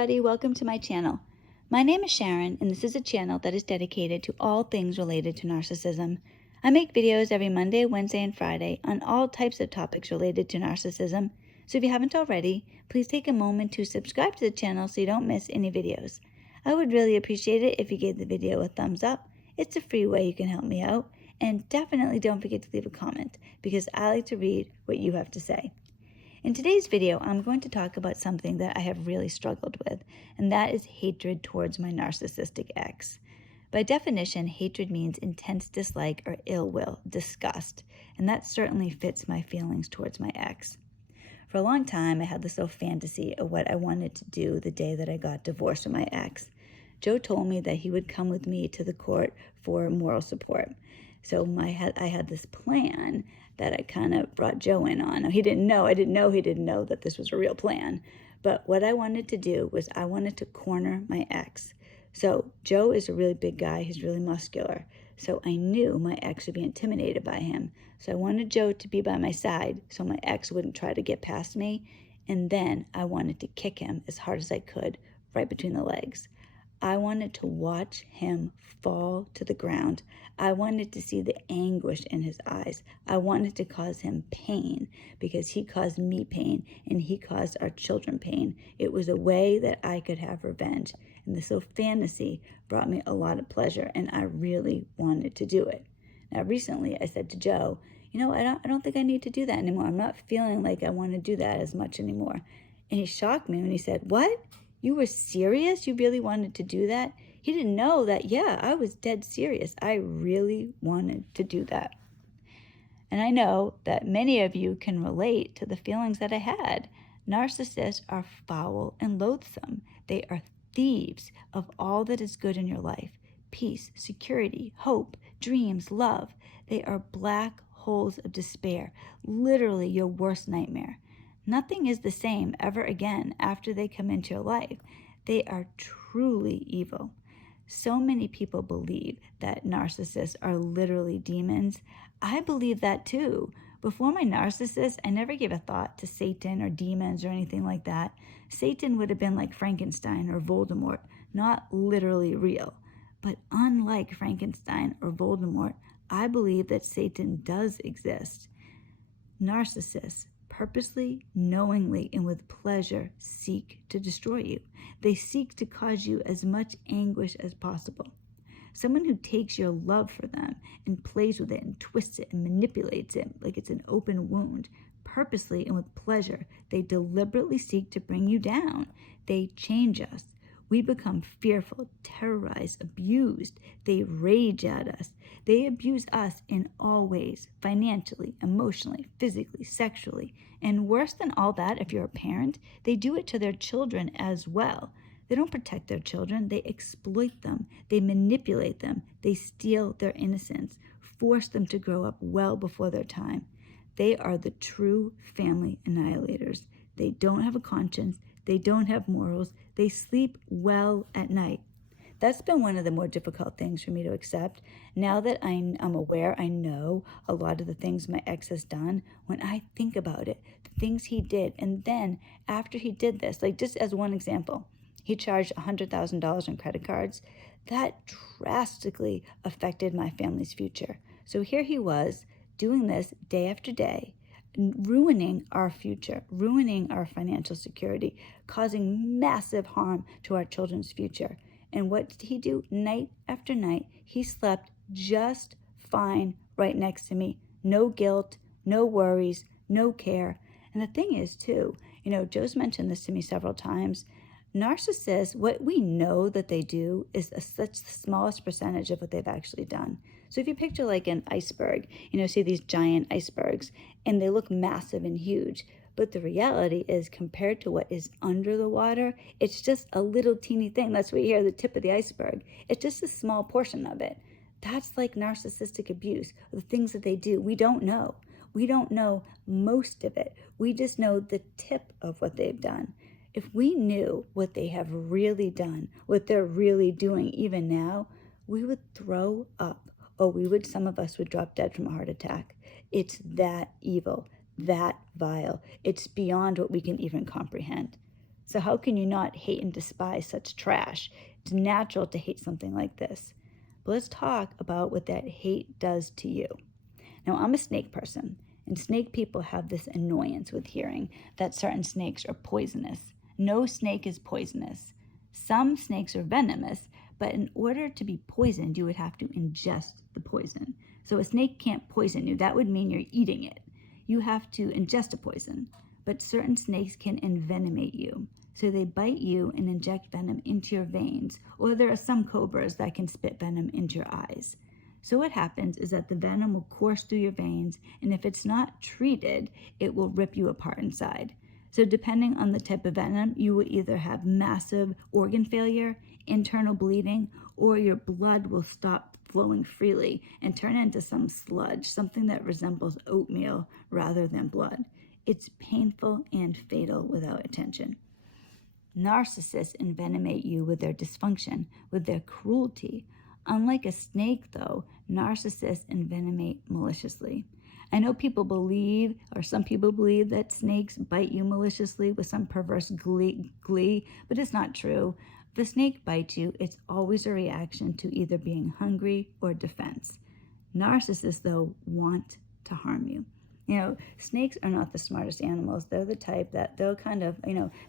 everybody, welcome to my channel. My name is Sharon, and this is a channel that is dedicated to all things related to narcissism. I make videos every Monday, Wednesday, and Friday on all types of topics related to narcissism. So if you haven't already, please take a moment to subscribe to the channel so you don't miss any videos. I would really appreciate it if you gave the video a thumbs up. It's a free way you can help me out. And definitely don't forget to leave a comment, because I like to read what you have to say. In today's video, I'm going to talk about something that I have really struggled with, and that is hatred towards my narcissistic ex. By definition, hatred means intense dislike or ill will, disgust, and that certainly fits my feelings towards my ex. For a long time, I had this little fantasy of what I wanted to do the day that I got divorced from my ex. Joe told me that he would come with me to the court for moral support. So I had this plan that I kind of brought Joe in on. I didn't know that this was a real plan. But what I wanted to do was I wanted to corner my ex. So Joe is a really big guy. He's really muscular. So I knew my ex would be intimidated by him. So I wanted Joe to be by my side so my ex wouldn't try to get past me. And then I wanted to kick him as hard as I could right between the legs. I wanted to watch him fall to the ground. I wanted to see the anguish in his eyes. I wanted to cause him pain because he caused me pain and he caused our children pain. It was a way that I could have revenge. And this little fantasy brought me a lot of pleasure, and I really wanted to do it. Now, recently I said to Joe, I don't think I need to do that anymore. I'm not feeling like I want to do that as much anymore. And he shocked me when he said, "What? You were serious? You really wanted to do that?" He didn't know that, yeah, I was dead serious. I really wanted to do that. And I know that many of you can relate to the feelings that I had. Narcissists are foul and loathsome. They are thieves of all that is good in your life. Peace, security, hope, dreams, love. They are black holes of despair, literally your worst nightmare. Nothing is the same ever again after they come into your life. They are truly evil. So many people believe that narcissists are literally demons. I believe that too. Before my narcissist, I never gave a thought to Satan or demons or anything like that. Satan would have been like Frankenstein or Voldemort, not literally real. But unlike Frankenstein or Voldemort, I believe that Satan does exist. Narcissists purposely, knowingly, and with pleasure seek to destroy you. They seek to cause you as much anguish as possible. Someone who takes your love for them and plays with it and twists it and manipulates it like it's an open wound, purposely and with pleasure, they deliberately seek to bring you down. They change us. We become fearful, terrorized, abused. They rage at us. They abuse us in all ways, financially, emotionally, physically, sexually. And worse than all that, if you're a parent, they do it to their children as well. They don't protect their children. They exploit them. They manipulate them. They steal their innocence, force them to grow up well before their time. They are the true family annihilators. They don't have a conscience. They don't have morals. They sleep well at night. That's been one of the more difficult things for me to accept. Now that I'm aware, I know a lot of the things my ex has done. When I think about it, the things he did, and then after he did this, like just as one example, he charged $100,000 on credit cards. That drastically affected my family's future. So here he was doing this day after day, ruining our future, ruining our financial security, causing massive harm to our children's future. And what did he do? Night after night, he slept just fine right next to me. No guilt, no worries, no care. And the thing is, too, Joe's mentioned this to me several times. Narcissists, what we know that they do is such the smallest percentage of what they've actually done. So if you picture like an iceberg, see these giant icebergs, and they look massive and huge. But the reality is, compared to what is under the water, it's just a little teeny thing. That's what you hear, the tip of the iceberg. It's just a small portion of it. That's like narcissistic abuse, the things that they do. We don't know. We don't know most of it. We just know the tip of what they've done. If we knew what they have really done, what they're really doing even now, we would throw up, or some of us would drop dead from a heart attack. It's that evil, that vile. It's beyond what we can even comprehend. So how can you not hate and despise such trash? It's natural to hate something like this. But let's talk about what that hate does to you. Now, I'm a snake person, and snake people have this annoyance with hearing that certain snakes are poisonous. No snake is poisonous. Some snakes are venomous, but in order to be poisoned, you would have to ingest the poison. So a snake can't poison you. That would mean you're eating it. You have to ingest a poison. But certain snakes can envenomate you. So they bite you and inject venom into your veins. Or there are some cobras that can spit venom into your eyes. So what happens is that the venom will course through your veins, and if it's not treated, it will rip you apart inside. So depending on the type of venom, you will either have massive organ failure, internal bleeding, or your blood will stop flowing freely and turn into some sludge, something that resembles oatmeal rather than blood. It's painful and fatal without attention. Narcissists envenomate you with their dysfunction, with their cruelty. Unlike a snake, though, narcissists envenomate maliciously. I know people believe, or some people believe, that snakes bite you maliciously with some perverse glee, but it's not true. If a snake bites you, it's always a reaction to either being hungry or defense. Narcissists, though, want to harm you. Snakes are not the smartest animals. They're the type that they'll kind of,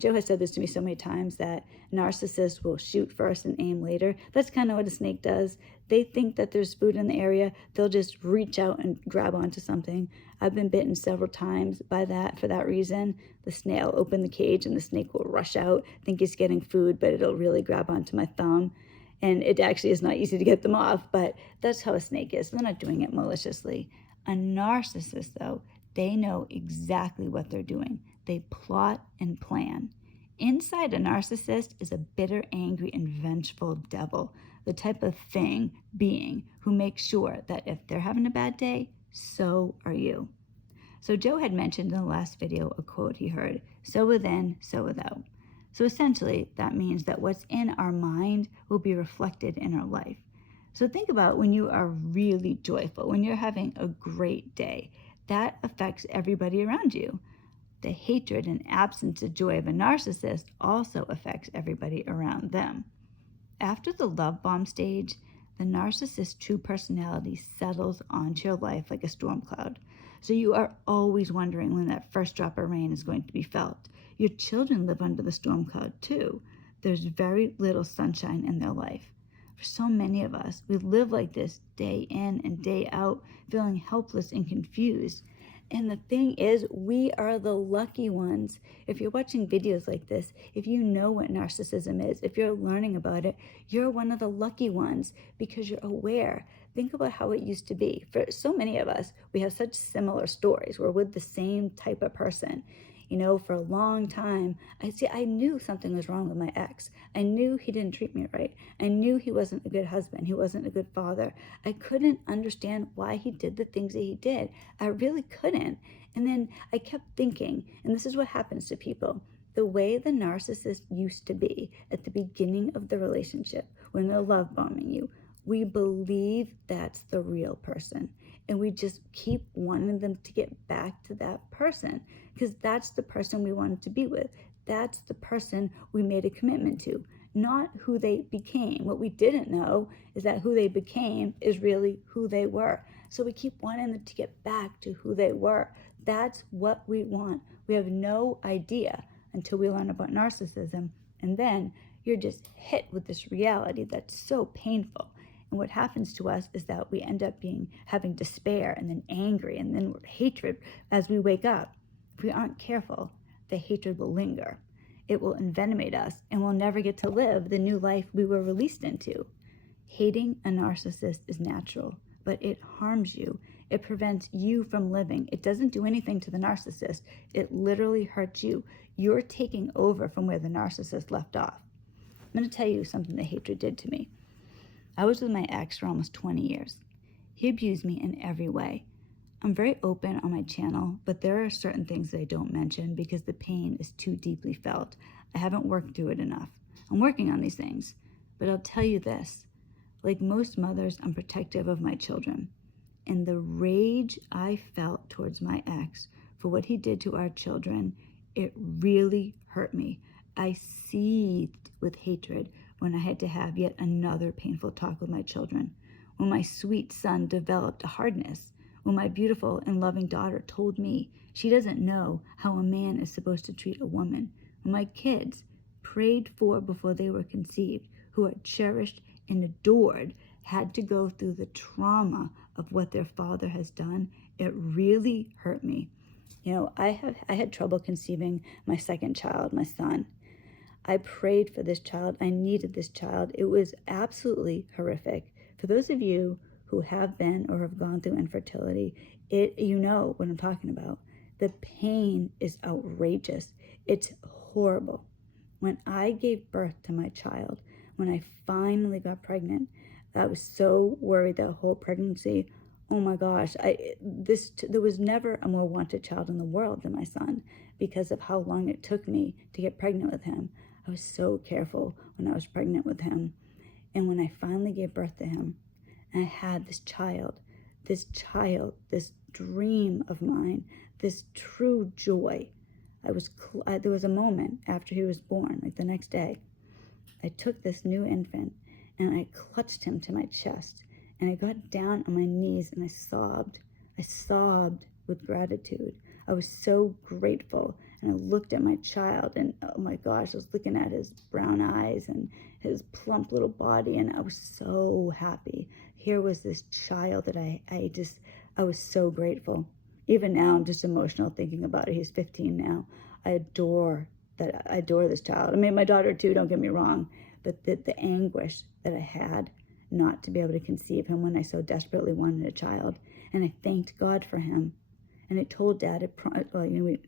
Joe has said this to me so many times that narcissists will shoot first and aim later. That's kind of what a snake does. They think that there's food in the area. They'll just reach out and grab onto something. I've been bitten several times for that reason. The snail will open the cage and the snake will rush out, think it's getting food, but it'll really grab onto my thumb. And it actually is not easy to get them off, but that's how a snake is. They're not doing it maliciously. A narcissist, though, they know exactly what they're doing. They plot and plan. Inside a narcissist is a bitter, angry, and vengeful devil, the type of being who makes sure that if they're having a bad day, so are you. So Joe had mentioned in the last video a quote he heard, "So within, so without." So essentially, that means that what's in our mind will be reflected in our life. So think about when you are really joyful, when you're having a great day. That affects everybody around you. The hatred and absence of joy of a narcissist also affects everybody around them. After the love bomb stage, the narcissist's true personality settles onto your life like a storm cloud. So you are always wondering when that first drop of rain is going to be felt. Your children live under the storm cloud too. There's very little sunshine in their life. For so many of us, we live like this day in and day out, feeling helpless and confused. And the thing is, we are the lucky ones. If you're watching videos like this, if you know what narcissism is, if you're learning about it, you're one of the lucky ones because you're aware. Think about how it used to be. For so many of us, we have such similar stories. We're with the same type of person. For a long time, I knew something was wrong with my ex. I knew he didn't treat me right. I knew he wasn't a good husband. He wasn't a good father. I couldn't understand why he did the things that he did. I really couldn't. And then I kept thinking, and this is what happens to people, the way the narcissist used to be at the beginning of the relationship, when they're love bombing you, we believe that's the real person. And we just keep wanting them to get back to that person because that's the person we wanted to be with. That's the person we made a commitment to, not who they became. What we didn't know is that who they became is really who they were. So we keep wanting them to get back to who they were. That's what we want. We have no idea until we learn about narcissism. And then you're just hit with this reality that's so painful. And what happens to us is that we end up having despair and then angry and then hatred as we wake up. If we aren't careful, the hatred will linger. It will envenomate us and we'll never get to live the new life we were released into. Hating a narcissist is natural, but it harms you. It prevents you from living. It doesn't do anything to the narcissist. It literally hurts you. You're taking over from where the narcissist left off. I'm going to tell you something that hatred did to me. I was with my ex for almost 20 years. He abused me in every way. I'm very open on my channel, but there are certain things that I don't mention because the pain is too deeply felt. I haven't worked through it enough. I'm working on these things, but I'll tell you this. Like most mothers, I'm protective of my children. And the rage I felt towards my ex for what he did to our children, it really hurt me. I seethed with hatred when I had to have yet another painful talk with my children, when my sweet son developed a hardness, when my beautiful and loving daughter told me she doesn't know how a man is supposed to treat a woman, when my kids, prayed for before they were conceived, who are cherished and adored, had to go through the trauma of what their father has done. It really hurt me. You know, I had trouble conceiving my second child, my son. I prayed for this child. I needed this child. It was absolutely horrific. For those of you who have been or have gone through infertility, you know what I'm talking about. The pain is outrageous. It's horrible. When I gave birth to my child, when I finally got pregnant, I was so worried that whole pregnancy. Oh my gosh, there was never a more wanted child in the world than my son because of how long it took me to get pregnant with him. I was so careful when I was pregnant with him. And when I finally gave birth to him, and I had this child, this dream of mine, this true joy. There was a moment after he was born, like the next day, I took this new infant and I clutched him to my chest and I got down on my knees and I sobbed. I sobbed with gratitude. I was so grateful. And I looked at my child and oh my gosh, I was looking at his brown eyes and his plump little body and I was so happy. Here was this child that I was so grateful. Even now, I'm just emotional thinking about it. He's 15 now. I adore this child. I mean, my daughter too, don't get me wrong, but the anguish that I had not to be able to conceive him when I so desperately wanted a child. And I thanked God for him. And I told Dad,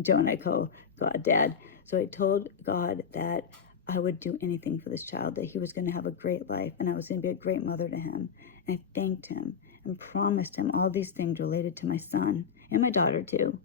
Joe and I call God Dad. So I told God that I would do anything for this child, that he was going to have a great life and I was going to be a great mother to him. And I thanked him and promised him all these things related to my son and my daughter too.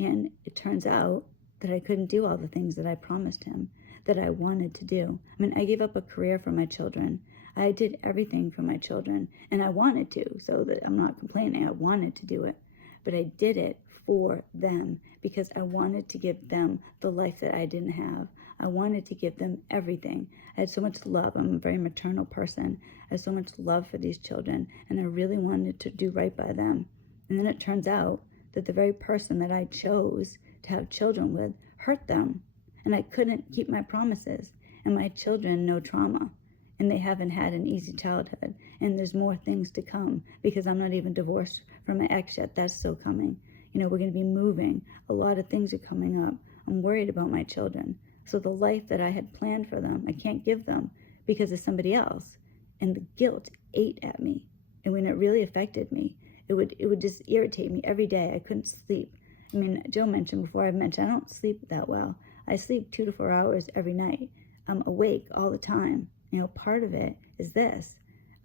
And it turns out that I couldn't do all the things that I promised him, that I wanted to do. I mean, I gave up a career for my children. I did everything for my children and I wanted to, so that I'm not complaining. I wanted to do it. But I did it for them because I wanted to give them the life that I didn't have. I wanted to give them everything. I had so much love. I'm a very maternal person. I had so much love for these children, and I really wanted to do right by them. And then it turns out that the very person that I chose to have children with hurt them, and I couldn't keep my promises. And my children know trauma, and they haven't had an easy childhood, and there's more things to come because I'm not even divorced from my ex yet. That's still coming. You know, we're going to be moving. A lot of things are coming up. I'm worried about my children. So the life that I had planned for them, I can't give them because of somebody else. And the guilt ate at me. And when it really affected me, it would just irritate me every day. I couldn't sleep. I mean, Joe mentioned before, I don't sleep that well. I sleep 2 to 4 hours every night. I'm awake all the time. You know, part of it is this.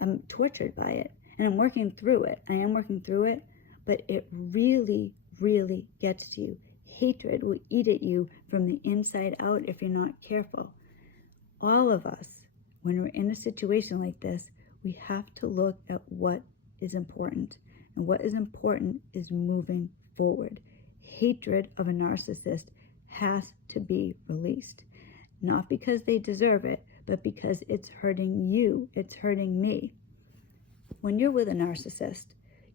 I'm tortured by it. And I'm working through it. I am working through it. But it really, really gets to you. Hatred will eat at you from the inside out if you're not careful. All of us, when we're in a situation like this, we have to look at what is important. And what is important is moving forward. Hatred of a narcissist has to be released. Not because they deserve it, but because it's hurting you. It's hurting me. When you're with a narcissist,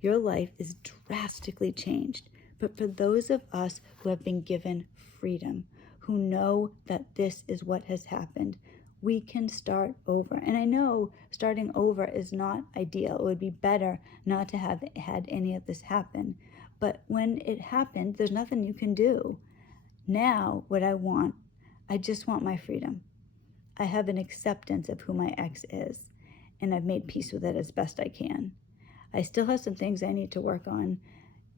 your life is drastically changed. But for those of us who have been given freedom, who know that this is what has happened, we can start over. And I know starting over is not ideal. It would be better not to have had any of this happen. But when it happened, there's nothing you can do. Now, what I just want my freedom. I have an acceptance of who my ex is, and I've made peace with it as best I can. I still have some things I need to work on,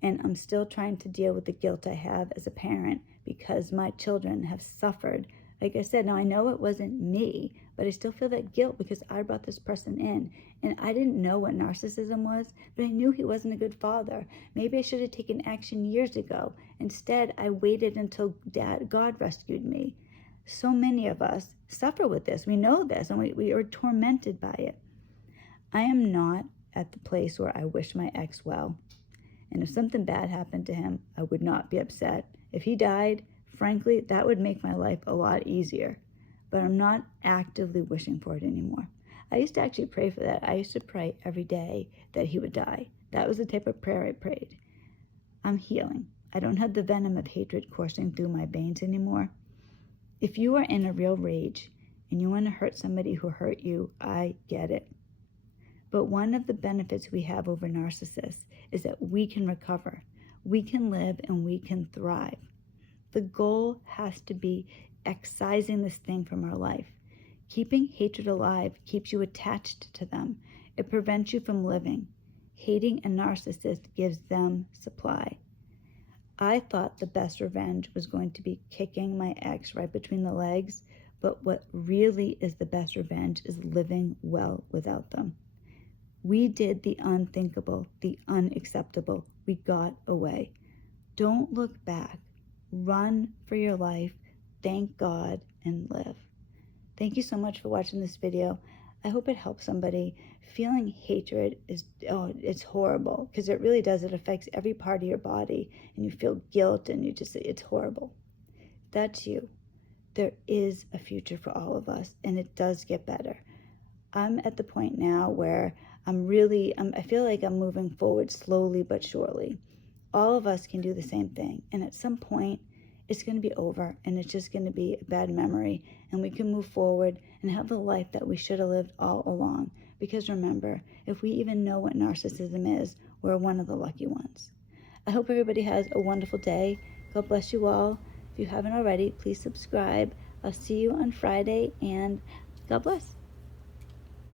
and I'm still trying to deal with the guilt I have as a parent because my children have suffered. Like I said, now I know it wasn't me, but I still feel that guilt because I brought this person in, and I didn't know what narcissism was, but I knew he wasn't a good father. Maybe I should have taken action years ago. Instead, I waited until God rescued me. So many of us suffer with this. We know this, and we are tormented by it. I am not at the place where I wish my ex well. And if something bad happened to him, I would not be upset. If he died, frankly, that would make my life a lot easier. but I'm not actively wishing for it anymore. I used to actually pray for that. I used to pray every day that he would die. That was the type of prayer I prayed. I'm healing. I don't have the venom of hatred coursing through my veins anymore. If you are in a real rage and you want to hurt somebody who hurt you, I get it. But one of the benefits we have over narcissists is that we can recover. We can live and we can thrive. The goal has to be excising this thing from our life. Keeping hatred alive keeps you attached to them. It prevents you from living. Hating a narcissist gives them supply. I thought the best revenge was going to be kicking my ex right between the legs, but what really is the best revenge is living well without them. We did the unthinkable, the unacceptable. We got away. Don't look back. Run for your life. Thank God and live. Thank you so much for watching this video. I hope it helps somebody. Feeling hatred it's horrible, because it really does. It affects every part of your body, and you feel guilt, and it's horrible. That's you. There is a future for all of us, and it does get better. I'm at the point now where I feel like I'm moving forward slowly but surely. All of us can do the same thing, and at some point, it's going to be over, and it's just going to be a bad memory, and we can move forward and have the life that we should have lived all along. Because remember, if we even know what narcissism is, we're one of the lucky ones. I hope everybody has a wonderful day. God bless you all. If you haven't already, please subscribe. I'll see you on Friday, and God bless.